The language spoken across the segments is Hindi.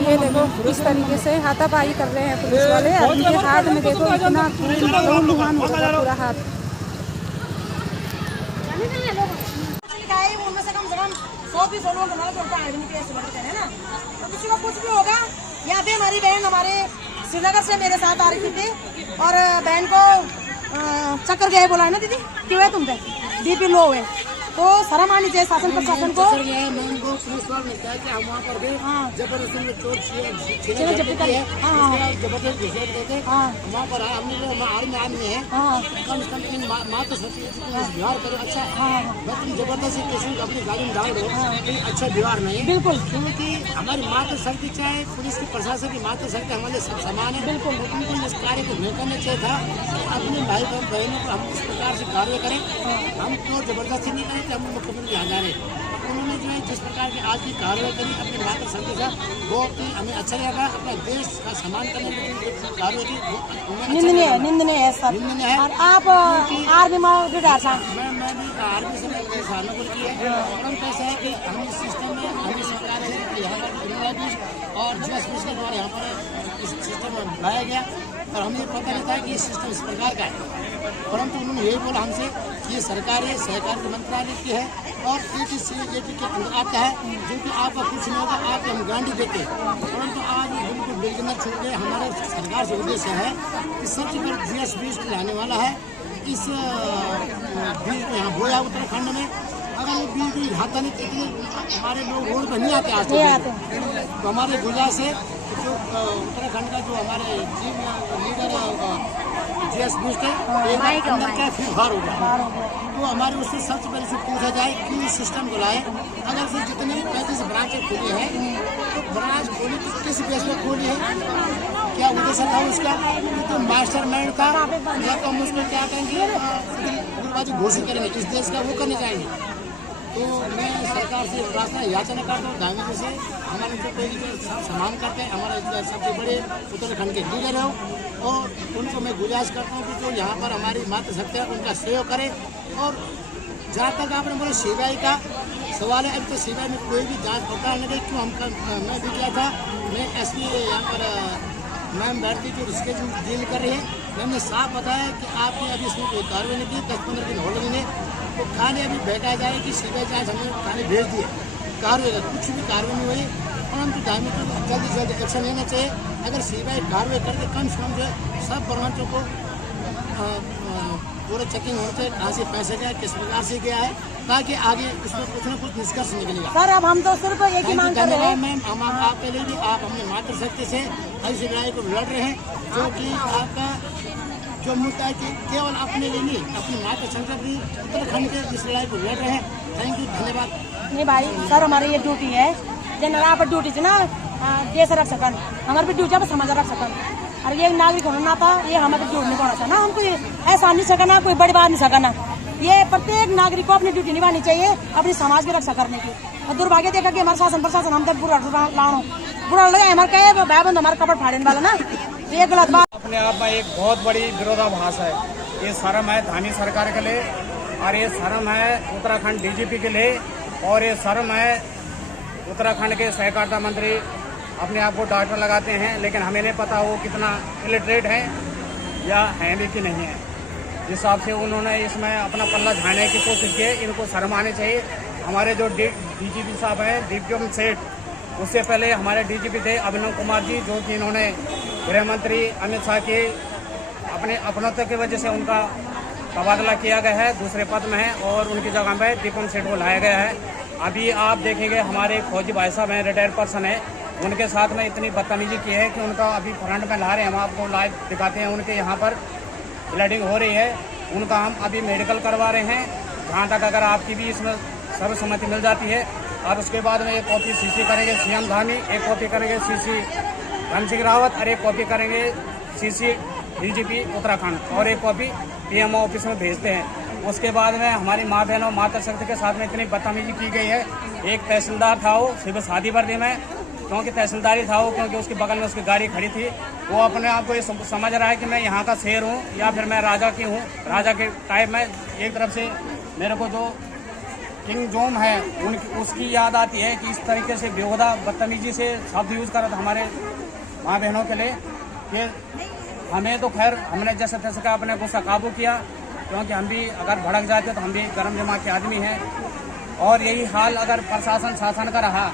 ये देखो इस तरीके से हाथापाई कर रहे हैं पुलिस वाले। उनके हाथ में देखो इतना खून हो गया पूरा हाथ। उनमें से कम 100-200 लोग है ना, तो किसी को कुछ भी होगा। यहाँ पे हमारी बहन हमारे श्रीनगर से मेरे साथ आ रही थी और बहन को चक्कर गए बोला है ना दीदी, क्यों है तुम पे बीपी लो है, तो शर्म आनी चाहिए शासन प्रशासन को। जबरदस्ती किसी को अपनी गाड़ी में डाल दो, अच्छा व्यवहार नहीं है बिल्कुल, क्योंकि हमारी मातृ शक्ति चाहे पुलिस की प्रशासन की मातृ शक्ति हमारे सब समान है बिल्कुल। लेकिन इस कार्य को नहीं करना चाहिए था। अपने भाई बहनों को हम इस प्रकार से कार्य करें, हम तो जबरदस्ती नहीं करें कि हम मुख्यमंत्री यहाँ जा रहे हैं। उन्होंने जो है जिस प्रकार की आज की कार्रवाई करी अपनी मातृ शक्ति से, वो हमें अच्छा लगा। अपना देश का सम्मान करने की कार्रवाई की निंदनीय है सर। और आप आर्मी में रिटायर था? मैं भी आर्मी से नौकरी की है। परंतु ऐसा है कि हम इस सिस्टम में हमारी सरकार है यहाँ पर और GSB के द्वारा यहाँ पर इस सिस्टम में लाया गया और हमें पता नहीं था कि ये सिस्टम इस प्रकार का है। परंतु उन्होंने यही बोला हमसे कि ये सरकारी सहकारी मंत्रालय की है और ATCAT के अंदर आता है, जो कि आपका कुछ नहीं होगा, आपको हम गारंटी देते हैं। परंतु आज बिल्कुल बिल्कुल छोड़ के हमारे सरकार से उद्देश्य है कि सबसे पहले GSB लाने वाला है। इस बीज को यहाँ बोया उत्तराखंड में, अगर ये बीज आता नहीं तो हमारे लोग रोड पर नहीं आते आज तो हमारे गुजरात से जो उत्तराखंड का जो हमारे लीडर GSB थे अंदर क्या फिर बाहर हो गया, तो हमारे उससे सबसे पहले से पूछा जाए कि इस सिस्टम को लाए। अगर से जितने 35 ब्रांचें खुली हैं तो ब्रांच खोली तो किस बेस पर खोली है, क्या उद्देश्य था उसका, तो मास्टर माइंड था या तो हम उसको क्या कहेंगे उग्रवादी घोषित करेंगे इस देश का, वो करने चाहेंगे। तो मैं सरकार से प्रार्थना याचना करता हूँ धामी से हमारे जो कोई जो सम्मान करते हैं, हमारे सबसे बड़े उत्तराखंड के लीडर हो और उनको मैं गुजारिश करता हूँ कि जो यहाँ पर हमारी मातृ शक्ति है उनका सहयोग करें। और जहाँ तक आपने बोले CBI का सवाल है, अभी तो CBI में कोई भी जांच पड़ताल नहीं गई। क्यों मैं भी किया था, मैं SP यहाँ पर मैम बैठती जो इसके डील कर रही है, मैंने साफ बताया कि आपने अभी इसमें कोई कार्रवाई नहीं की, 10-15 दिन हो गए ने, तो खाने अभी बैठा जाए कि CBI जांच हमें खाने भेज दिए, कार्रवाई कुछ भी कार्रवाई नहीं हुई। परंतु धामी को जल्दी से जल्दी एक्शन लेना चाहिए। अगर CBI कार्रवाई करके कम से कम जो सब ब्रांचों को पूरे चेकिंग होते हैं, कहाँ से पैसे गए, किस प्रकार से गया है, ताकि आगे इसमें कुछ न कुछ निष्कर्ष निकलेगा। सर अब हम तो सिर्फ एक ही मांग कर रहे हैं मैम, हम आपके लिए भी आप अपने मातृ शक्ति से ऐसी लड़ाई को लड़ रहे हैं, जो कि आपका जो मुद्दा है कि केवल अपने लिए नहीं, अपनी मातृ शक्ति उत्तराखंड के इस लड़ाई को लड़ रहे हैं। थैंक यू, धन्यवाद। नहीं भाई सर, हमारी ये ड्यूटी है, जनरल आप ड्यूटी से ना देश रख सकन, हमारी भी ड्यूटी है समाज रख सकन। और ये नागरिक होना था, ये हमारे ड्यूटी निभाना था ना, हमको ऐसा नहीं सकना, कोई बड़ी बात नहीं सकना। ये प्रत्येक नागरिक को अपनी ड्यूटी निभानी चाहिए, अपनी समाज की रक्षा करने की। और दुर्भाग्य देखा कि हमारे शासन प्रशासन हम तक बुरा लगे हमारे कहे भाई बंद हमारे कपड़ फाड़ने वाला ना, ये गलत बात अपने आप में एक बहुत बड़ी विरोधाभास है। ये शर्म है धामी सरकार के लिए और ये शर्म है उत्तराखंड DGP के लिए और ये शर्म है उत्तराखंड के सहकारिता मंत्री अपने आप को डॉक्टर लगाते हैं, लेकिन हमें नहीं पता वो कितना इलिटरेट है या है भी कि नहीं है। जिस हिसाब से उन्होंने इसमें अपना पल्ला झाड़ने की कोशिश की, इनको शर्म आनी चाहिए। हमारे जो DGP साहब हैं दिव्यम सेठ, उससे पहले हमारे DGP थे अभिनव कुमार जी, जो कि इन्होंने गृह मंत्री अमित शाह के अपने अपनत्व की वजह से उनका तबादला किया गया है, दूसरे पद में है और उनकी जगह पे दीपम सेठ को लाया गया है। अभी आप देखेंगे हमारे फौजी भाई साहब हैं, रिटायर्ड पर्सन है, उनके साथ में इतनी बदतमीजी की है कि उनका अभी फ्रंट में ला रहे हैं, हम आपको लाइव दिखाते हैं। उनके यहाँ पर ब्लीडिंग हो रही है, उनका हम अभी मेडिकल करवा रहे हैं। जहाँ तक अगर आपकी भी इसमें सर्वसम्मति मिल जाती है और उसके बाद में एक कॉपी CC करेंगे CM धामी, एक कॉपी करेंगे CC धन सिंह रावत और एक कॉपी करेंगे CC DGP उत्तराखंड और एक कॉपी PMO ऑफिस में भेजते हैं। उसके बाद में हमारी माँ बहनों मातृ शक्ति के साथ में इतनी बदतमीजी की गई है। एक तहसीलदार था, वो सिर्फ शादी वर्दी में, क्योंकि तहसीलदार ही था वो, क्योंकि उसके बगल में उसकी गाड़ी खड़ी थी, वो अपने आप को ये समझ रहा है कि मैं यहाँ का शेर हूँ या फिर मैं राजा की हूँ, राजा के टाइप में। एक तरफ से मेरे को जो किंग जोम है उसकी याद आती है कि इस तरीके से बेहुदा बदतमीजी से शब्द यूज करा था हमारे माँ बहनों के लिए कि हमें तो खैर हमने जैसे तैसे का अपने गुस्सा काबू किया, क्योंकि हम भी अगर भड़क जाते तो हम भी गर्म दिमाग के आदमी हैं। और यही हाल अगर प्रशासन शासन का रहा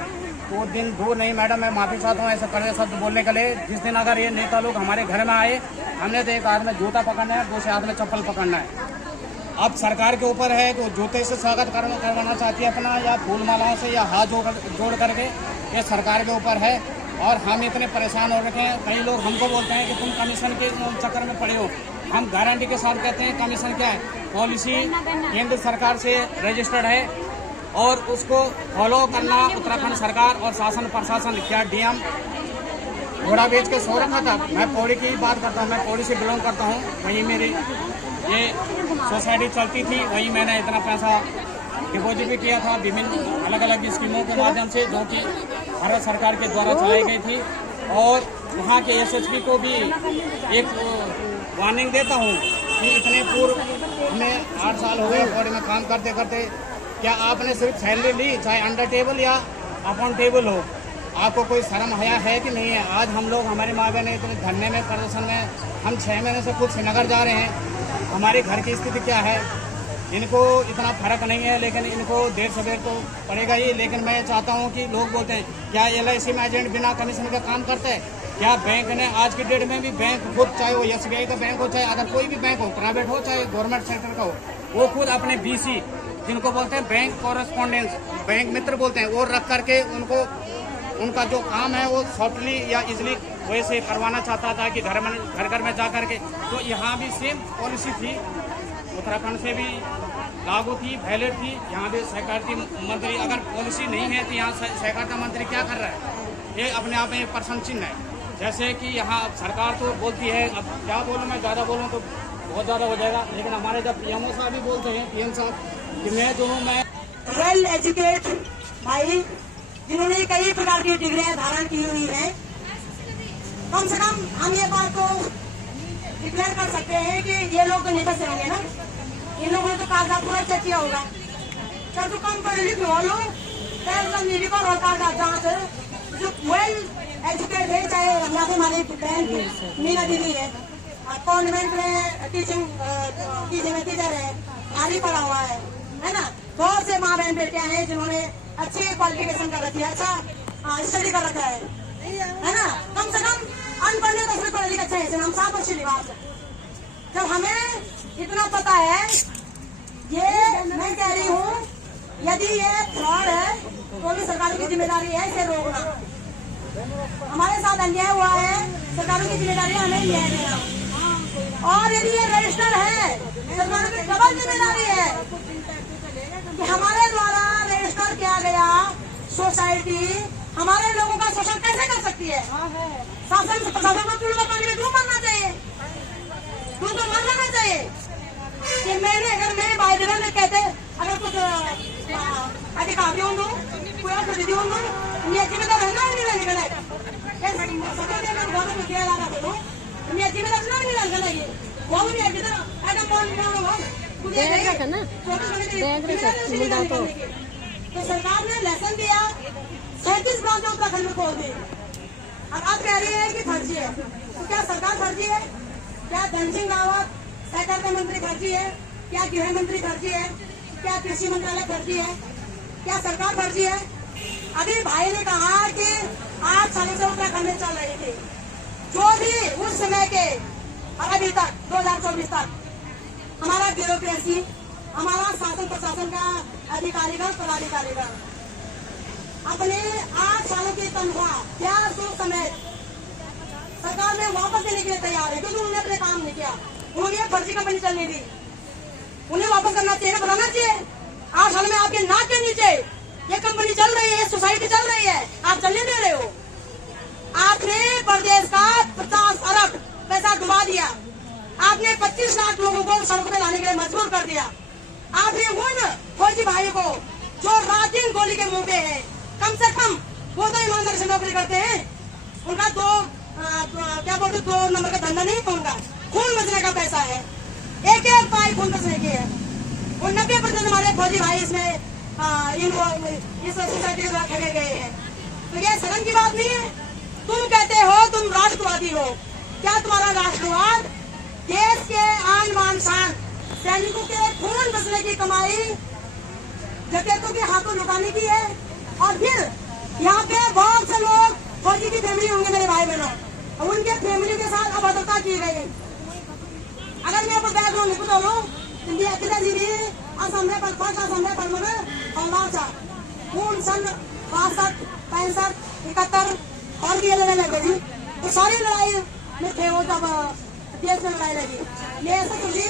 तो दिन दूर नहीं मैडम, मैं माफी चाहता हूँ ऐसे कड़वे शब्द बोलने के लिए। जिस दिन अगर ये नेता लोग हमारे घर में आए, हमने तो एक हाथ में जूता पकड़ना है, दूसरे हाथ में चप्पल पकड़ना है। अब सरकार के ऊपर है कि जूते से स्वागत करवाना चाहती है अपना, या फूल मालाओं से, या हाथ जोड़ करके, ये सरकार के ऊपर है। और हम इतने परेशान हो रखे हैं, कई लोग हमको बोलते हैं कि तुम कमीशन के चक्कर में पड़े हो। हम गारंटी के साथ कहते हैं कमीशन क्या है, पॉलिसी केंद्र सरकार से रजिस्टर्ड है और उसको फॉलो करना उत्तराखंड सरकार और शासन प्रशासन। क्या डीएम घोड़ा बेच के सो रखा था? मैं पौड़ी की बात करता हूँ, मैं पौड़ी से बिलोंग करता हूँ, वहीं मेरी ये सोसाइटी चलती थी, वहीं मैंने इतना पैसा डिपॉजिट भी किया था विभिन्न अलग अलग स्कीमों के माध्यम से, जो कि भारत सरकार के द्वारा चलाई गई थी। और वहाँ के एसएसपी को भी एक वार्निंग देता हूँ कि इतने पूर्व हमें 8 साल हो गए पौड़ी में काम करते करते, क्या आपने सिर्फ सैलरी ली, चाहे अंडर टेबल या अपॉन टेबल हो, आपको कोई शर्म हया है कि नहीं है? आज हम लोग हमारी माँ बहनें इतने धरने में प्रदर्शन में, हम 6 महीने से खुद श्रीनगर जा रहे हैं। हमारे घर की स्थिति क्या है, इनको इतना फर्क नहीं है, लेकिन इनको देर सवेर तो पड़ेगा ही। लेकिन मैं चाहता हूँ कि लोग बोलते हैं क्या LIC में एजेंट बिना कमीशन का काम करते हैं? क्या बैंक ने आज की डेट में भी बैंक खुद, चाहे वो SBI का बैंक हो, चाहे अदर कोई भी बैंक हो, प्राइवेट हो चाहे गवर्नमेंट सेक्टर का हो, वो खुद अपने BC जिनको बोलते हैं बैंक कॉरेस्पॉन्डेंस, बैंक मित्र बोलते हैं, वो रख करके उनको उनका जो काम है वो सॉफ्टली या इजली वैसे करवाना चाहता था कि घर में जा करके। तो यहाँ भी सेम पॉलिसी थी, उत्तराखंड से भी लागू थी, वैलिड थी। यहाँ भी सहकारिता मंत्री, अगर पॉलिसी नहीं है तो यहाँ सहकारिता मंत्री क्या कर रहा है? ये अपने आप में एक प्रश्न चिन्ह है। जैसे कि यहाँ सरकार तो बोलती है, अब क्या बोलूँ, मैं ज़्यादा बोलूँ तो बहुत ज़्यादा हो जाएगा, लेकिन हमारे जब PMO साहब भी बोलते हैं, PM साहब, कि मैं जो हूँ मैं वेल एजुकेट भाई जिन्होंने कई प्रकार की डिग्रियां धारण की हुई हैं, कम से कम हम ये बात को डिक्लेयर कर सकते हैं कि ये लोग तो नेता से होंगे ना, इन लोगों ने तो कागजात पूरा चेक किया होगा। चाहे तो कम पढ़े लिखे हो लोग, नीलिमा और कागजात जांच जो वेल एजुकेट है, चाहे यहाँ पे हमारी बहन मीना दीदी है, कॉन्वेंट में टीचिंग में टीचर है, आगे पढ़ा हुआ है ना। बहुत से माँ बहन बेटियां हैं जिन्होंने अच्छी क्वालिफिकेशन कर रखी है, अच्छा स्टडी कर रखा है ना। कम से कम अनपढ़ तो उसमें पढ़े लिखे अच्छे हैं, हम साफ अच्छी लिबास है। जब हमें इतना पता है, ये मैं कह रही हूँ, यदि ये फ्रॉड है तो भी सरकार की जिम्मेदारी है इसे रोकना। हमारे साथ अन्याय हुआ है, सरकारों की जिम्मेदारी हमें न्याय देना। और यदि ये रजिस्टर है, सरकारों की डबल जिम्मेदारी है कि हमारे द्वारा रजिस्टर किया गया सोसाइटी हमारे लोगों का शोषण कैसे कर सकती है। शासन प्रशासन को चूल्हा पानी में क्यों मरना चाहिए, क्यों तो मर जाना चाहिए। कि मैंने अगर मैं बाइडेन में कहते अगर कुछ अधिकारियों को कोई और प्रतिनिधियों को जिम्मेदार रहना नहीं रहने तो सरकार ने लेसन दिया, 37 ब्रांच उत्तराखंड में खोल दी। अब आप कह रही है कि फर्जी है, तो क्या सरकार फर्जी है? क्या धन सिंह रावत सहकारिता मंत्री फर्जी है? क्या गृह मंत्री फर्जी है? क्या कृषि मंत्रालय फर्जी है? क्या सरकार फर्जी है? अभी भाई ने कहा कि 8 सालों से उत्तराखंड में चल रही थी, जो भी उस समय के और अभी तक 2024 तक हमारा ब्यूरोक्रेसी, हमारा शासन प्रशासन का अधिकारीगण पदाधिकारीगण अपने 8 सालों की तनख्वाह 400 समेत सरकार में वापस देने के लिए तैयार है, क्योंकि उन्होंने अपने काम नहीं किया। उन्होंने फर्जी कंपनी चलने दी, उन्हें वापस करना चाहिए, बताना चाहिए 8 साल में आपके नाक के नीचे ये कंपनी चल रही है, सोसाइटी चल रही है, आप चलने दे रहे हो। आपने प्रदेश का 50 अरब पैसा डुबा दिया, आपने 25 लाख लोगों को सड़क पे लाने के लिए मजबूर कर दिया। आपने उन फौजी भाई को जो रात दिन गोली के मुंह पे है, कम से कम वो तो ईमानदारी से नौकरी करते हैं, उनका क्या बोलते 2 नंबर का धंधा नहीं है, उनका खून बचने का पैसा है, एक पाई खून बचने की है। और 90% हमारे फौजी भाई इसमें इनको इस सोसाइटी में रखे गए हैं। तो ये शर्म की बात नहीं है। तुम कहते हो तुम राष्ट्रवादी हो, क्या तुम्हारा राष्ट्रवाद देश के आन बान शान सैनिकों के खून बसने की कमाई जगतों के हाथों लुटाने की है? और फिर यहाँ पे बहुत से लोग फौजी की फैमिली होंगे मेरे भाई बहनों, उनके फैमिली के साथ अभद्रता की गई। अगर मैं बैकग्राउंड लिखूं तो इंडिया कितने जीवी असमय पर फर्स्ट असमय पर मुझे और खून सन 62, 65, 71 और भी लड़ाई लग गई। तो सारी लड़ाई में थे वो जब देश में लड़ाई लगी। मैं ऐसा तुझे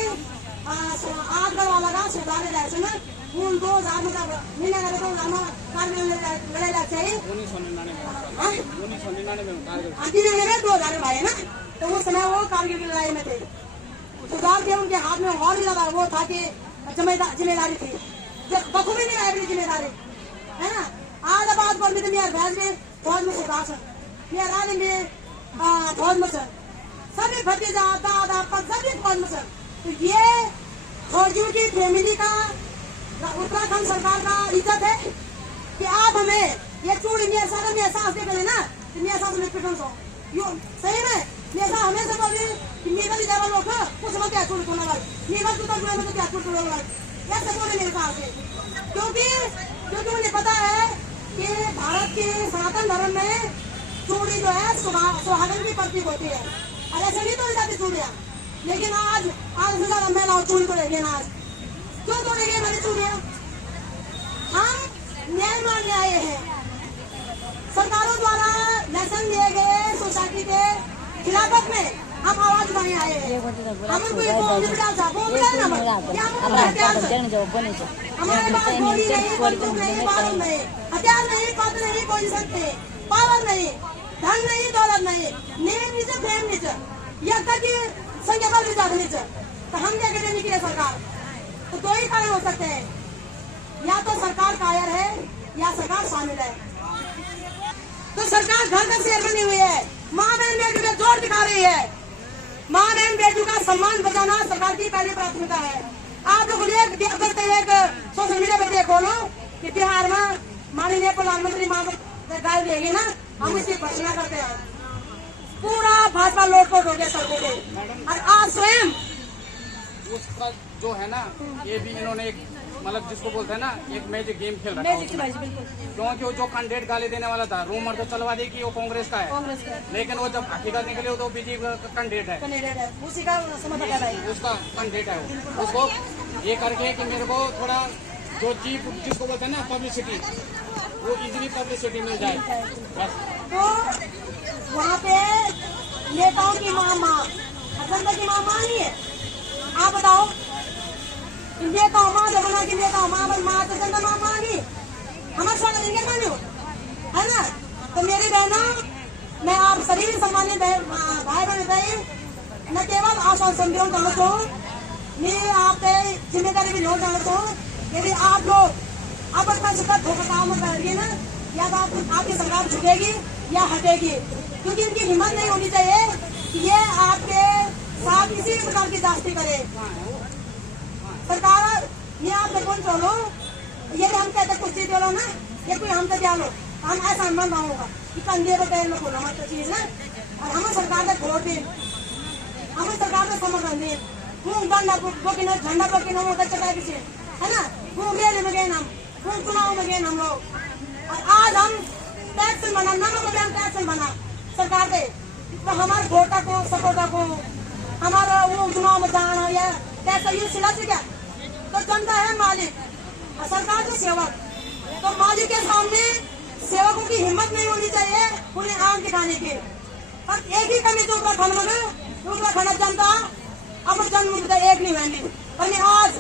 8 गढ़ वाला का सुधार जाए सुन खून 2000 में जब मिलने लगे तो कारगिल लड़ाई लग चाहिए 2000 में भाई है ना। तो उस समय वो कारगिल की लड़ाई में थे। सुधार थे उनके हाथ में और भी ज्यादा वो था कि जिम्मेदारी थी, बखूबी नहीं अपनी जिम्मेदारी है ना। आज बात बोल रही थी मेरे भैंस में फौज में सुधार मेरे रानी में फौज में सभी भतीजा दादा पर सभी फौज में। तो ये फौजियों की फैमिली का उत्तराखंड सरकार का इज्जत है कि आप हमें ये चूड़ी मेरे साथ में एहसास दे करें ना कि मेरे साथ में पिटन सो यो सही में मेरे साथ हमेशा बोली कि मेरा भी जरा लोग कुछ लोग क्या चूड़ी तोड़ने वाले मेरा जूता जुड़े में तो क्या चूड़ी तोड़ने वाले ऐसे बोले मेरे साथ से। क्योंकि मुझे पता है कि भारत के सनातन धर्म में चूड़ी जो है सुहागन की प्रतीक होती है और ऐसे नहीं तोड़ी जाती चूड़ियाँ। लेकिन आज से ज्यादा महिलाओं चूड़ी तोड़ेंगे ना। आज क्यों तोड़ेंगे हमारी चूड़ियाँ? हम न्याय मांगने आए हैं। सरकारों द्वारा लाइसेंस दिए गए सोसाइटी के खिलाफत में हम आवाज उठाने आए हैं। हम उनको हमारे पास गोली नहीं, बंदूक नहीं, बारूद नहीं, हथियार नहीं, पद नहीं, पोजीशन नहीं, पावर नहीं, धन नहीं, दौलत नहीं, नेम नीचे फेम नीचे, यहाँ तक कि संख्या बल भी ज्यादा नीचे। तो हम क्या कहते निकले सरकार? तो दो ही कारण हो सकते हैं, या तो सरकार कायर है या सरकार शामिल है। तो सरकार घर का शेर बनी हुई है, माँ बहन बेटी में जोर दिखा रही है। माँ बहन बेटी का सम्मान बचाना सरकार की पहली प्राथमिकता है। आप लोग एक सोशल मीडिया पर देखो लो कि बिहार में माननीय प्रधानमंत्री माँ गाय देगी ना, हम इसकी घोषणा करते हैं। पूरा भाजपा लोटपोट हो गया सड़कों पे। और आज स्वयं उसका जो है ना, ये भी इन्होंने एक मतलब जिसको बोलते हैं ना एक मैजिक गेम खेल रखा है। क्योंकि वो जो कैंडिडेट गाली देने वाला था रूमर तो चलवा दी कि वो कांग्रेस का है, लेकिन वो जब हकीकत निकले तो बीजेपी का कैंडिडेट है, उसी का उसका कैंडिडेट है। उसको ये करके कि मेरे को थोड़ा जो चीफ जिसको बोलते हैं ना पब्लिसिटी, वो इजीली पब्लिसिटी मिल जाए बस। तो वहाँ पे नेताओं की माँ जनता की माँ नहीं है। आप बताओ नेता माँ जमुना की नेता माँ तो जनता माँ नहीं हमारे स्वागत इनके माने हो है ना। तो मेरी बहनों, मैं आप सभी सम्मानित भाई बहन न केवल आशा संदेह जानता हूँ, मैं आप जिम्मेदारी भी नहीं जानता हूँ। यदि आप लोग अब अपना शिकत होकर काम में बैठिए ना, या तो आपकी सरकार झुकेगी या हटेगी, क्योंकि इनकी हिम्मत नहीं होनी चाहिए कि ये आपके साथ किसी प्रकार की जास्ती करे। सरकार ये आप कौन चलो, यदि हम कहते कुछ चीज बोलो ना, ये कोई हम तो क्या लो, हम ऐसा मन रहा होगा कि कंधे को पैर में खोलो मत चीज ना। और हमें सरकार का वोट दी, हमें सरकार का समर्थन दी, झंडा बोकिन हम उधर चलाए किसी है ना, रैली में गए हम, चुनाव में गए हम लोग। और आज हम टैक्स बना, नमक हम टैक्स बना सरकार दे, तो हमारे वोटा को सपोर्टा को हमारा वो चुनाव में जाना या कैसा ये सिला से क्या। तो जनता है मालिक और सरकार जो सेवक, तो मालिक के सामने सेवकों की हिम्मत नहीं होनी चाहिए उन्हें आम दिखाने की। और एक ही कमी तो उत्तराखंड में उत्तराखंड जनता अब जन्म एक नहीं बहनी, पर आज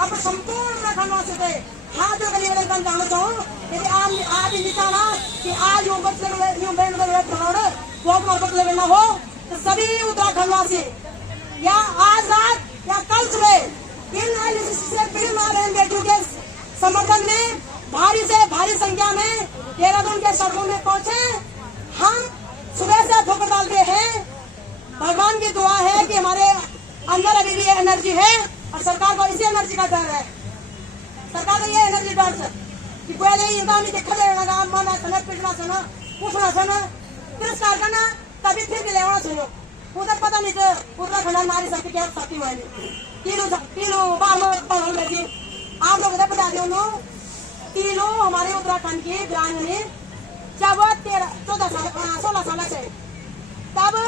अब संपूर्ण उत्तराखंडवासी से हाथ जोड़ निवेदन करना चाहूँ, यदि आज निकाला कि आज यूं लगना हो तो सभी उत्तराखंडवासी या आज रात या कल सुबह इन से फिर माँ बहन बेटियों के समर्थन में भारी से भारी संख्या में देहरादून के सड़कों में पहुंचे। हम सुबह से ठोकर डालते हैं, भगवान की दुआ है कि हमारे अंदर अभी भी एनर्जी है और सरकार को इसी एनर्जी का डर है। सरकार को ये एनर्जी डर कि पहले इंसान में देखा जाएगा ना माना सना पिटना सना पूछना सना तिरस्कार करना तभी फिर भी लेना सुनो उधर पता नहीं तो उत्तराखंड हमारी सबकी क्या शक्ति वाली तीनों बार में जी आप लोग इधर बता दो नो तीनों हमारे उत्तराखंड की ग्रामीण जब 16 साल से तब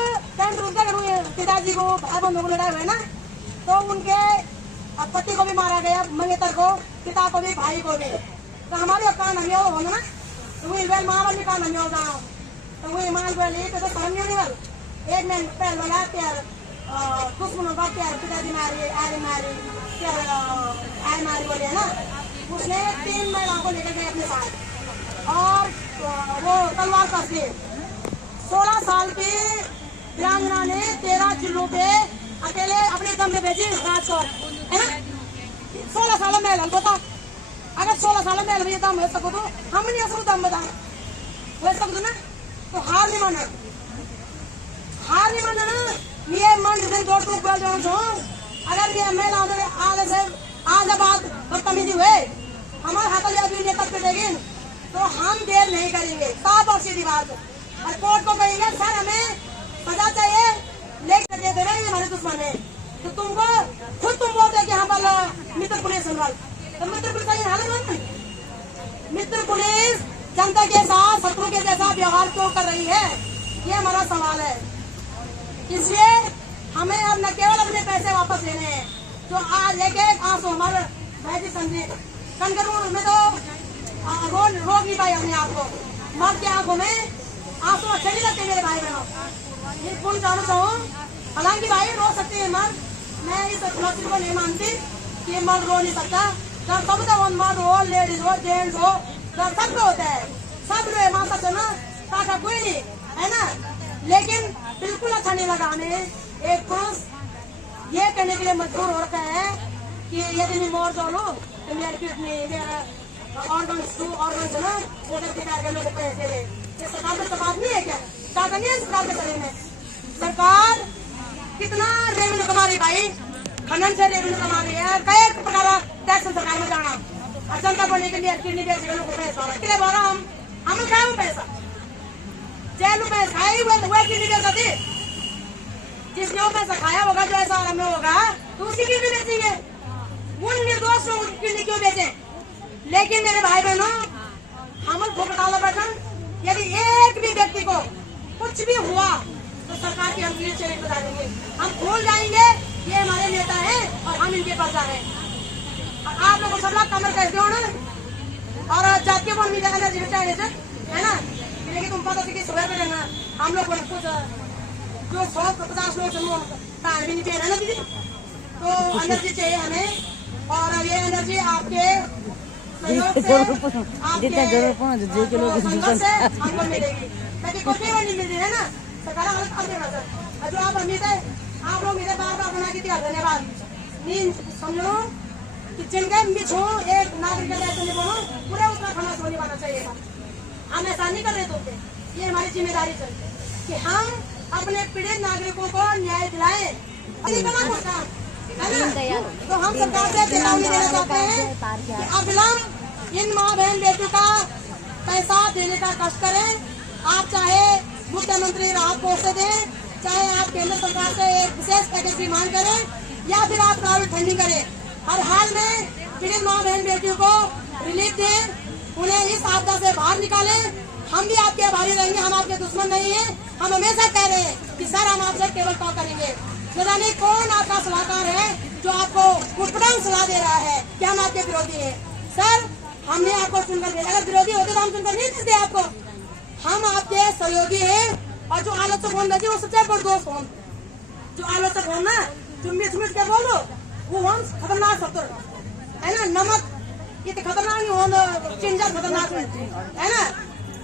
पिताजी को भाई बहनों को लड़ाई हुए ना तो उनके पति को भी मारा गया मंगेतर को पिता को भी भाई को भी तो हमारे कान हमें होगा ना तो वही वेल मारा भी कान हमें होगा तो वही मान बोली तो समझ नहीं वाल एक ने पहल वाला प्यार दुश्मनों का प्यार पिताजी मारी आरी मारी प्यार आई मारी बोले ना उसने 3 महिलाओं को लेकर गए अपने साथ और वो तलवार कस दी 16 साल की वीरांगना ने 13 जिलों पे अकेले अपने दम में भेजी राजौर है ना 16 साल में महिला बता अगर 16 साल में महिला दम हो सको तो हम नहीं हो दम बता हो सकते ना तो हार नहीं माना ना ये मन दिन दौड़ टूट बोल जाओ अगर ये महिला आगे से आज बात बदतमीजी हुए हमारे हाथ में नेता पिटेगी तो हम देर नहीं करेंगे साफ और सीधी बात और कोर्ट को कहेंगे सर हमें सजा चाहिए लेकर दे दे रहे हमारे दुश्मन है तो तुमको खुद तुम बोलते कि हम मित्र पुलिस तो मित्र पुलिस का हालत नहीं मित्र पुलिस जनता के साथ शत्रु के जैसा व्यवहार क्यों कर रही है ये हमारा सवाल है इसलिए हमें अब न केवल अपने पैसे वापस लेने हैं जो आज एक आंसू हमारे भाई जी समझे कनकरूर में तो रोक नहीं पाई अपने आप को मर्द की आंखों में आंसू अच्छे नहीं लगते मेरे भाई बहनों ये कौन जानना चाहूँ हालांकि भाई रो सकते हैं मर्द मैं इस फिलोसफी को नहीं मानती कि मर्द रो नहीं सकता जब सब का मर्द हो लेडीज हो जेंट्स हो जब सबको होता है सब रो मान सकते ना ताकि कोई नहीं है ना लेकिन बिल्कुल अच्छा नहीं लगा हमें एक पुरुष ये कहने के लिए मजबूर हो रखा है कि यदि मैं मोर जाऊँ तो मेरे किडनी मेरा ऑर्गन्स है ना उधर के लोगों को पैसे दे ये सरकार में बात नहीं है क्या क्या नहीं है सरकार के शरीर में सरकार कितना रेवेन्यू कमा रही भाई खनन से रेवेन्यू कमा रही है कई प्रकार टैक्स सरकार में जाना और जनता बढ़ने के लिए किडनी बेच के लोगों को पैसा इसके लिए बोला हम खाए पैसा जेल में खाए हुए किडनी बेच सकती जिसने वो पैसा खाया होगा जो ऐसा में होगा तो उसकी किडनी बेचेंगे उन निर्दोष लोगों की किडनी क्यों बेचे लेकिन मेरे भाई बहनों हम भुगतान बैठन यदि एक भी व्यक्ति को कुछ भी हुआ तो सरकार की हम चेहरे बता देंगे हम भूल जाएंगे ये हमारे नेता हैं और हम इनके पास जा रहे हैं आप लोग सब लोग कमर कहते हो ना और जातीय बन भी जाएगा है ना लेकिन तुम पता कि सुबह पे रहना हम लोग कुछ जो 150 लोग भी नहीं दे रहे ना दीदी तो एनर्जी चाहिए हमें और ये एनर्जी आपके हमको मिलेगी ताकि कुछ नहीं मिल रही है ना सरकार जो आप अमीर है आप लोग मेरे बार बार बना के दिया धन्यवाद नींद समझो कि जिनके बीच हो एक नागरिक ऐसे बोलो पूरे उत्तराखंड सोने वाला चाहिए हम ऐसा नहीं कर रहे थे ये हमारी जिम्मेदारी है कि हम अपने पीड़ित नागरिकों को न्याय दिलाए तो हम सरकार से चेतावनी देना चाहते हैं कि अविलंब इन माँ बहन बेटियों का पैसा देने का कष्ट करें आप चाहे मुख्यमंत्री राहत कोष से दें चाहे आप केंद्र सरकार से एक विशेष पैकेज की मांग करें या फिर आप क्राउड फंडिंग करें हर हाल में पीड़ित माँ बहन बेटियों को रिलीफ दें उन्हें इस आपदा से बाहर निकालें हम भी आपके आभारी रहेंगे हम आपके दुश्मन नहीं है हम हमेशा कह रहे हैं कि सर हम आपसे केवल कॉल करेंगे न जाने कौन आपका सलाहकार है जो आपको उठपटांग सलाह दे रहा है कि हम आपके विरोधी हैं सर हमने आपको सुनकर भेजा अगर विरोधी होते तो हम सुनकर नहीं देते आपको हम आपके सहयोगी हैं और जो आलोचक होने लगे वो सबसे बड़े दोस्त हों जो आलोचक हो ना जो मिट के बोलो वो हम खतरनाक शत्रु है ना नमक ये तो खतरनाक नहीं हो चिंजा खतरनाक है ना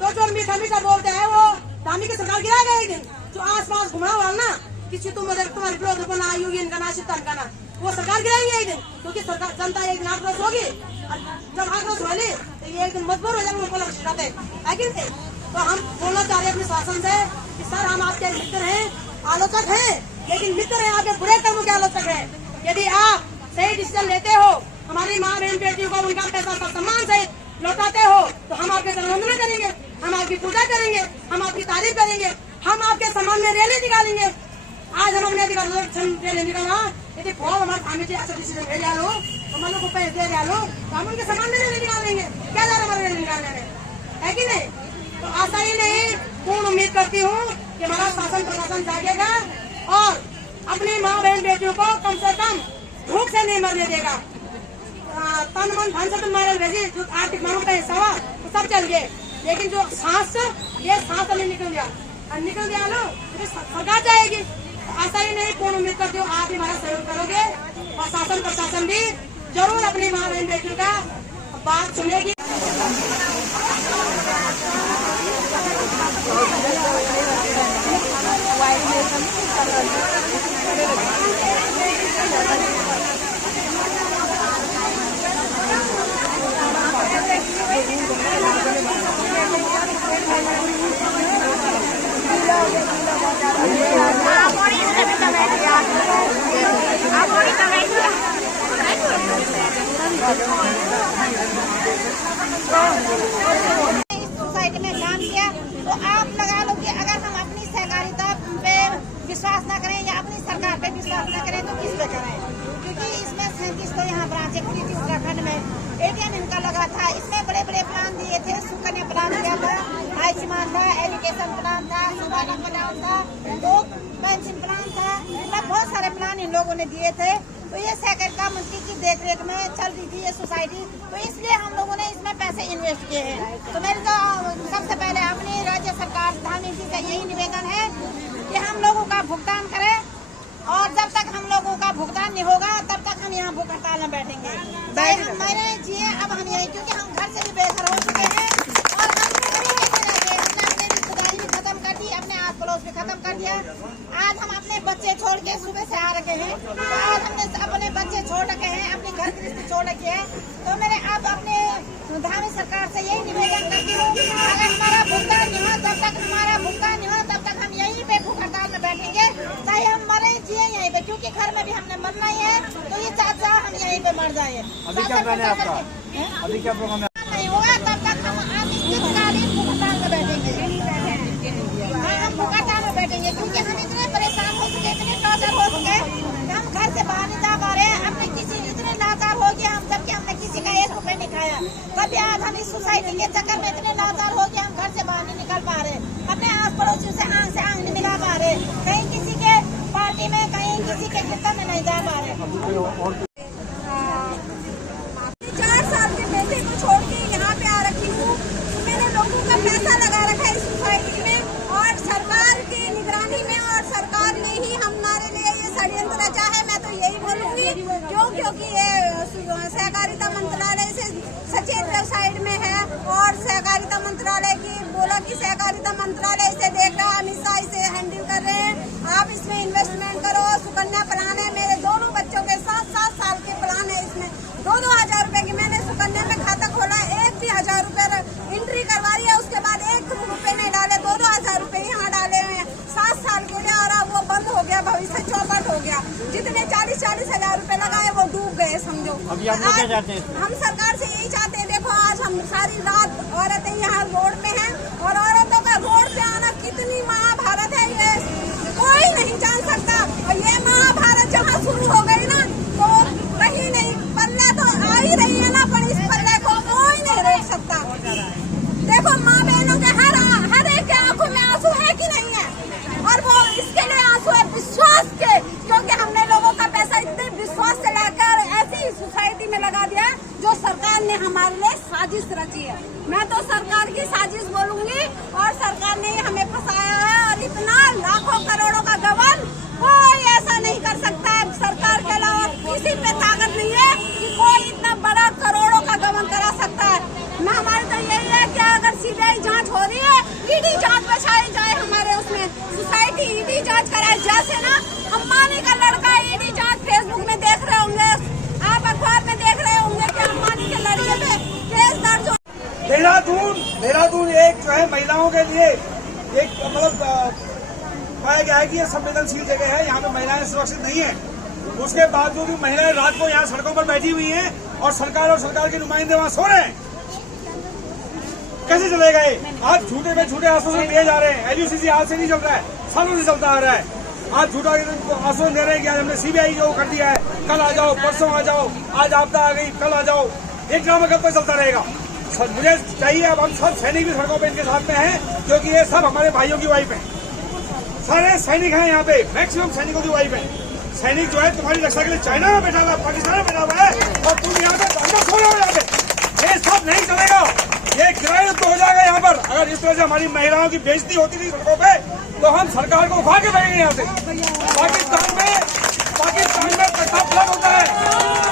तो जो मीठा मीठा बोलते हैं वो धामी की सरकार गिराएगा एक दिन जो आस पास घुमा हुआ ना किसी तुम्हारे विरोध को ना योगी इनका ना शीतल का ना वो सरकार गिराएंगे एक दिन क्योंकि सरकार जनता एक दिन आक्रोश होगी जब आक्रोश होगी तो ये एक दिन मजबूर हो जाएंगे उनको लक्ष्य है कि नहीं तो हम बोलना चाह रहे हैं अपने शासन से कि सर हम आपके मित्र हैं आलोचक हैं लेकिन मित्र हैं आपके बुरे कर्मों के आलोचक हैं यदि आप सही डिसीजन लेते हो हमारी माँ बहन बेटियों को उनका पैसा सम्मान सहित लौटाते हो तो हम आपके वंदना करेंगे, हम आपकी पूजा करेंगे, हम आपकी तारीफ करेंगे, हम आपके सम्मान में रैली निकालेंगे। आज हम अपने अधिकार रैली निकालना यदि बहुत हमारे सामने ऐसा डिसीजन ले जा लो तो मन को पैसे दे लो तो हम उनके सम्मान में रैली निकालेंगे। क्या जा रहा हमारे रैली निकालने में, है कि नहीं? तो आशा ही नहीं, पूर्ण उम्मीद करती हूँ कि हमारा शासन प्रशासन जागेगा और अपनी माँ बहन बेटियों को कम से कम भूख से नहीं मरने देगा। तन मन धन से तुम मारे भेजी, जो आर्थिक मानव का हिस्सा हुआ तो सब चल गए, लेकिन जो सांस ये सांस अभी निकल गया लो तो सरकार जाएगी। आशा ही नहीं, पूर्ण उम्मीद करती हूँ आप हमारा सहयोग करोगे और शासन प्रशासन भी जरूर अपनी माँ बहन बेटियों का बात सुनेगी। सोसाइटी में काम किया तो आप लगा लो कि अगर हम अपनी सहकारिता पे विश्वास न करें या अपनी सरकार पे विश्वास न करें तो किस पे करें? क्योंकि इसमें 37 तो यहाँ ब्रांचें खुली थी उत्तराखंड में, ATM इनका लगा था, इसमें बड़े बड़े प्लान दिए थे, सुकन्या प्लान दिया था, आयुष्मान था, एजुकेशन प्लान था, सुकन्या प्लान था, तो पेंशन प्लान था, मतलब बहुत सारे प्लान इन लोगों ने दिए थे। तो ये सहकारिता मंत्री की देखरेख में चल रही थी ये सोसाइटी, तो इसलिए हम लोगों ने इसमें पैसे इन्वेस्ट किए हैं। तो मेरे तो सबसे पहले अपनी राज्य सरकार प्रधानमंत्री से यही निवेदन है कि हम लोगों का भुगतान करें और जब तक हम लोगों का भुगतान नहीं होगा तब तक हम यहाँ भूख हड़ताल में बैठेंगे। चाहे हम मरे जिए, अब हम यही, क्योंकि हम घर से भी बेघर हो चुके हैं और हमने रिश्तेदारी भी खत्म कर दी, अपने आस पड़ोस भी खत्म कर दिया। आज हम अपने बच्चे छोड़ के सुबह से आ रखे हैं, तो आज हमने अपने बच्चे छोड़ रखे हैं, अपने घर गृहस्थी छोड़ रखे हैं। तो मैंने अब अपने धामी सरकार से यही निवेदन करती हूँ, अगर हमारा भुगतान नहीं हो, जब तक हमारा भुगतान नहीं हो तब तक हम यहीं पे भूख हड़ताल में बैठेंगे, चाहे हम मरे जिए यहीं पे, क्योंकि घर में भी हमने मरना ही है। तो ये चाचा हम यहीं पे मर जाए। अभी क्या प्लान है आपका? अभी क्या प्रोग्राम है? नहीं होगा तब तक हम अनिश्चितकालीन भूख हड़ताल में बैठेंगे। हम भूख हड़ताल में बैठेंगे क्योंकि हम इतने परेशान हो चुके, इतने टॉर्चर हो चुके, हम घर से बाहर नहीं जा पा रहे हैं। हमने किसी इतने लाचार हो गया हम, जबकि हमने किसी का 1 रुपए नहीं खाया। तभी आज हम इस सोसाइटी के चक्कर में इतने लाचार हो गए, हम घर से बाहर नहीं निकल पा रहे, अपने आस पड़ोसियों से आंख नहीं मिला पा रहे, कहीं किसी के पार्टी में, कहीं किसी के कीर्तन में नहीं जा पा रहे। 4 साल के बेटे को छोड़ के यहाँ पे आ रखी हूँ। मैंने लोगों का पैसा लगा रखा है इस सोसाइटी में और सरकार की निगरानी में, और सरकार ने ही हमारे लिए ये षड्यंत्र रचा है। मैं तो यही बोलूंगी क्योंकि ये सहकारिता मंत्रालय से सचेत साइड में है और सहकारिता मंत्रालय की बोला कि सहकारिता मंत्रालय इसे देख रहा है, अमित शाह इसे हैंडल कर रहे हैं, आप इसमें इन्वेस्टमेंट करो। सुकन्या प्लान है, मेरे दोनों बच्चों के 7-7 साल के प्लान है, इसमें 2-2 हजार रुपए की मैंने सुकन्या में खाता खोला, 1 भी 1000 रुपए एंट्री करवा रही है, उसके बाद 1 रुपए नहीं डाले, 2-2 हजार रुपए यहाँ डाले हुए हैं 7 साल के लिए, और अब वो बंद हो गया, भविष्य चौपट हो गया। जितने 40-40 हजार रुपए लगाए वो डूब गए समझो। अभी आप लोग क्या चाहते हैं? हम सरकार से यही चाहते हैं, देखो आज हम सारी रात औरतें यहाँ रोड में हैं और औरतों का रोड पे आना कितनी महाभारत है ये कोई नहीं जान सकता। और ये महाभारत जहाँ शुरू हो गई ना तो कहीं नहीं, पल्ले तो आ ही रही है ना, पर इस पल्ले को कोई नहीं रोक सकता। देखो माँ बहनों के हर एक के आंखों में आंसू है कि नहीं है, और वो इसके लिए आंसू है विश्वास के, क्योंकि हमने लोगों का पैसा इतने विश्वास से लाकर ऐसी सोसाइटी में लगा दिया जो सरकार ने हमारे लिए साजिश रची है। मैं तो सरकार की साजिश बोलूंगी, और सरकार ने हमें फंसाया है, और इतना लाखों करोड़ों का गबन कोई ऐसा नहीं कर सकता है, सरकार के अलावा किसी पे ताकत नहीं है कि कोई इतना बड़ा करोड़ों का गबन करा सकता है। मैं हमारी तो यही है कि अगर CBI जांच हो रही है, ED जांच बचाई जाए, हमारे उसमें सोसाइटी ED जांच कराए, जैसे ना अंबानी का लड़का ED जांच फेसबुक में देख रहे होंगे, आप अखबार में देख रहे होंगे कि अंबानी के लड़के पे केस दर्ज हो। देहरादून एक जो है महिलाओं के लिए एक मतलब पाया गया है कि ये संवेदनशील जगह है, यहाँ पे महिलाएं सुरक्षित नहीं है। उसके बावजूद भी महिलाएं रात को यहाँ सड़कों पर बैठी हुई हैं और सरकार के नुमाइंदे वहाँ सो रहे हैं। कैसे चलेगा ये? आज झूठे में झूठे आश्वासन दिए जा रहे हैं। एलयूसीसी आज से नहीं चल रहा है, सालों से चलता आ रहा है। आज झूठा आश्वासन दे रहे हैं कि आज हमने सीबीआई जो कर दिया है, कल आ जाओ, परसों आ जाओ, आज आपदा आ गई, कल आ जाओ। एक ड्रामा कब तक चलता रहेगा? मुझे चाहिए अब हम सब सैनिक भी सड़कों पे इनके साथ में हैं, क्योंकि ये सब हमारे भाइयों की वाइफ हैं। सारे सैनिक हैं यहाँ पे, मैक्सिमम सैनिकों की वाइफ है। सैनिक जो है तुम्हारी रक्षा के लिए चाइना में बैठा हुआ है, पाकिस्तान में बैठा हुआ है, और तुम यहाँ पे अंदर सो रहे हो। यहाँ पे ये सब नहीं चलेगा, ये किराए तो हो जाएगा यहाँ पर। अगर इस तरह से हमारी महिलाओं की बेइज्जती होती थी सड़कों पे, तो हम सरकार को उठा के बैठेंगे यहाँ से। पाकिस्तान में कट्टा फ्लड होता है,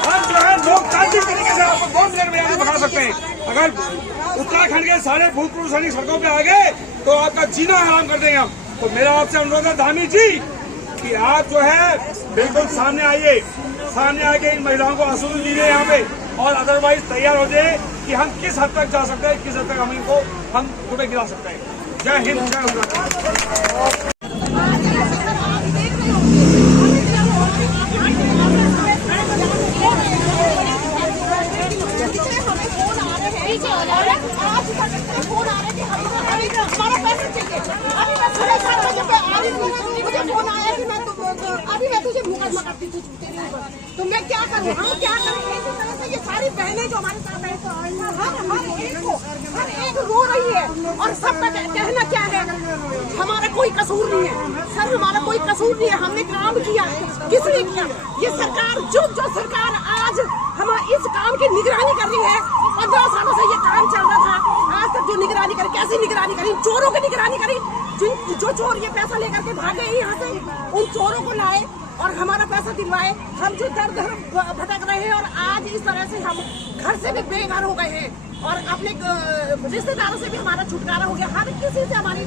हम जो है लोकतांत्रिक तरीके से आपको 2 मिनट में यहाँ बता सकते हैं। अगर उत्तराखंड के सारे भूतपूर्व सैनिक सड़कों पे आ गए तो आपका जीना आराम कर देंगे हम। तो मेरा आपसे अनुरोध है धामी जी कि आप जो है बिल्कुल सामने आइए, सामने आके इन महिलाओं को आंसू दीजिए यहाँ पे, और अदरवाइज तैयार हो जाए कि हम किस हद तक जा सकते हैं, किस हद तक हम इनको हम टुकड़े गिरा सकते हैं। जय हिंद, जय उत्तराखंड। हमारा पैसे चाहिए। अभी मैं 7:30 बजे पे आ रही थी, मुझे फोन आया कि मैं अभी मैं तुझे मुकदमा करती थी तेरे ऊपर, तो मैं क्या करूँ? हम क्या करें? इसी तरह से ये सारी बहनें जो हमारे साथ हैं, हर एक रो रही है, और सबका कहना क्या है, हमारा कोई कसूर नहीं है। सर हमारा कोई कसूर नहीं है, हमने काम किया, किसने किया? ये सरकार जो सरकार आज हम इस काम की निगरानी कर रही है, 15 सालों से ये काम चल रहा था, आज तक जो निगरानी करी, कैसी निगरानी करी? चोरों की निगरानी करी। जो चोर ये पैसा लेकर के भागे यहाँ से, उन चोरों को लाए और हमारा पैसा दिलवाए। हम जो दर दर भटक रहे हैं, और आज इस तरह से हम घर से भी बेघर हो गए हैं, और अपने रिश्तेदारों से भी हमारा छुटकारा हो गया। हर किसी से हमारी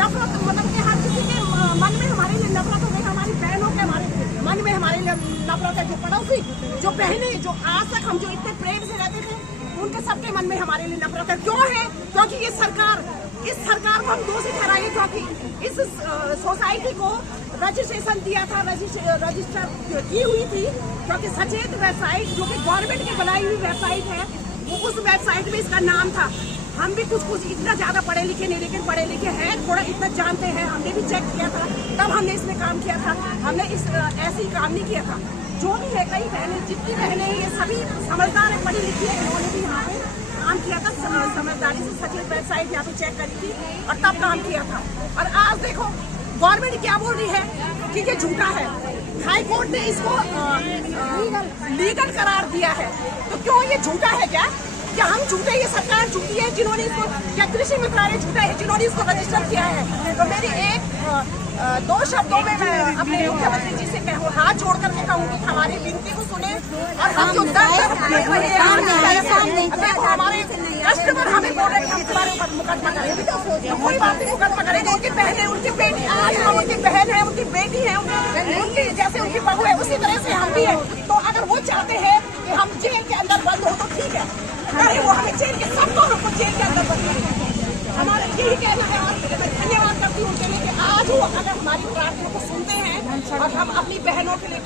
नफरत, मतलब कि हर किसी के मन में हमारे लिए नफरत हो गई। हमारी बहनों के हमारे मन में हमारे लिए नफरत है। जो पड़ोसी, जो बहनें, जो आज तक हम जो इतने प्रेम से रहते थे, उनके सबके मन में हमारे लिए नफरत है। क्यों है? क्योंकि ये सरकार, इस सरकार को हम दोषी ठहराए, क्योंकि इस सोसाइटी को रजिस्ट्रेशन दिया था, रजिस्टर की हुई थी, क्योंकि सचेत वेबसाइट जो कि गवर्नमेंट की बनाई हुई वेबसाइट है, वो उस वेबसाइट में इसका नाम था। हम भी कुछ इतना ज्यादा पढ़े लिखे नहीं, लेकिन पढ़े लिखे हैं, थोड़ा इतना जानते हैं। हमने भी चेक किया था, तब हमने इसमें काम किया था। हमने ऐसे ही काम नहीं किया था। जो भी है, कई बहनें, जितनी बहनें हैं, ये सभी समझदार है, पढ़ी लिखी है, इन्होंने भी यहाँ पे काम किया था, समझदारी से सचेत वेबसाइट यहाँ पे चेक करी थी, और तब काम किया था। और आज देखो गवर्नमेंट क्या बोल रही है कि ये झूठा है। हाई कोर्ट ने इसको लीगल करार दिया है, तो क्यों ये झूठा है? क्या हम झूठे? ये सरकार झूठी है जिन्होंने इसको, क्या कृषि मंत्रालय झूठा है जिन्होंने इसको रजिस्टर किया है? तो मेरी दो शब्दों में मैं अपने मुख्यमंत्री जी से हाथ जोड़ करके कहूँगी, हमारी विनती को सुने, और हम जो हमारे कस्टमर हमें बोल रहे हैं कि हम तुम्हारे ऊपर मुकदमा करेंगे, तो कोई बात नहीं, मुकदमा करेंगे। उनकी बहनें, उनकी बेटी, आज हम उनकी बहन है, उनकी बेटी है, उनकी जैसे उनकी बहू है, उसी तरह से हम भी है। तो अगर वो चाहते हैं कि हम जेल के अंदर बंद हो, तो ठीक है, अरे वो हमें जेल के, सबको हमको जेल के अंदर बंद करेंगे। हमारा यही कहना है, और धन्यवाद करती हूँ उनके लिए कि आज वो अगर हमारी प्रार्थना को सुनते हैं, और हम अपनी बहनों के लिए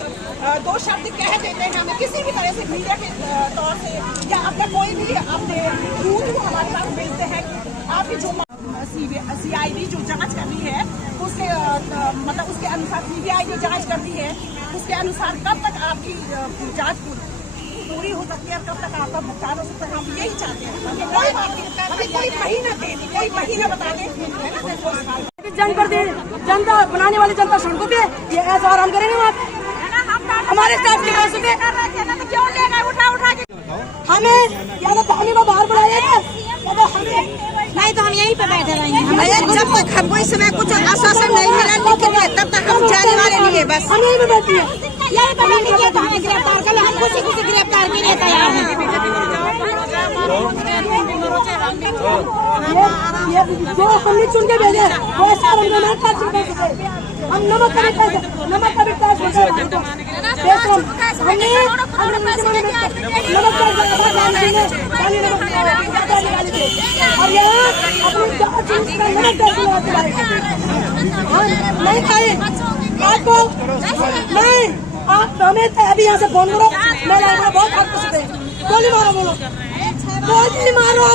2 शब्द कह देते हैं, हमें किसी भी तरह से मीडिया के तौर से, या अपना कोई भी अपने दूध को हमारे पास भेजते हैं, आपकी जो CID जो जांच कर रही है, उसके मतलब उसके अनुसार CBI जो जांच करती है, उसके अनुसार कब तक आपकी जांच पूरी हो सकती है, कब तक आपका भुगतान हो सकता है। हम यही चाहते हैं, कोई बात नहीं, हमें कोई महीना दे, कोई महीना बता दें। जंग कर दी जनता, बनाने वाली जनता सड़कों पे, ये ऐसा आराम करेंगे वहाँ हमारे स्टाफ के पास में, तो क्यों ले गए उठा के? हमें या तो पानी को बाहर बुलाएगा, नहीं तो हम यहीं पे बैठे रहेंगे। जब तक हमको इस समय कुछ आश्वासन नहीं मिला लिखित है, तब तक हम जाने वाले नहीं है। बस हम यहीं पे बैठे हैं, यही पे बैठेंगे, तो हमें गिरफ्तार कर, हम खुशी गिरफ्तार के लिए तैयार हैं। ये जो हमने चुन के भेजे, वो ऐसा हम नमक का भी हमने और यहाँ नहीं खाए आपको नहीं, आप हमें अभी यहाँ से फोन करो, मैं बहुत आपको गोली मारो, बोलो गोली मारो,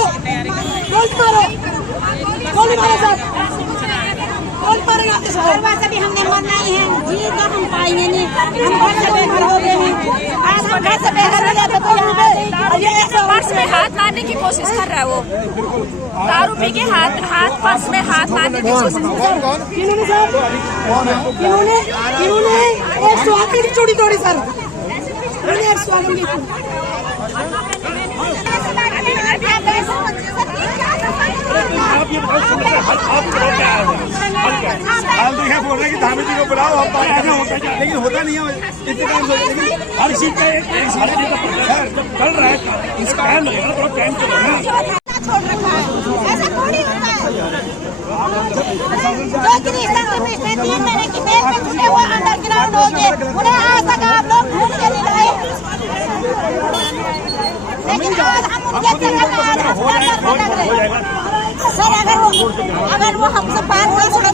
गोली मारो, गोली मारो सर, गोली मारेंगे आपके सर। वैसे भी हमने मरना ही है, जी तो हम पाएंगे नहीं, हम घर से बेघर हो गए हैं। आज हम घर से बेघर हो गए तो यहाँ पे पर्स में हाथ मारने की कोशिश कर रहा है वो, दारू पी के हाथ पर्स में हाथ मारने की कोशिश कर रहा है। किन्होंने सर, किन्होंने 108 की चोरी तोड़ी सर, 108 की। आप ये बताओ आप क्या है हाल देखा बोल रहे हैं कि धामी जी को बुलाओ आप ऐसा होता है, लेकिन होता नहीं है इतने टाइम से। लेकिन हर सीट पे एक चल रहा है, इसका टाइम लगेगा, थोड़ा टाइम तो लगेगा। छोड़ रखा है, ऐसा थोड़ी होता है। जो क्रिश्चियन के पिछले 3 महीने की बेल में छुटे हुए अंडरग्राउंड हो गए, उन्हें आज तक आप लोग ढूंढ के नहीं लाए। लेकिन आज हम उनके चक्कर में आज हॉस्पिटल में लग रहे हैं। सर अगर वो हमसे 5 साल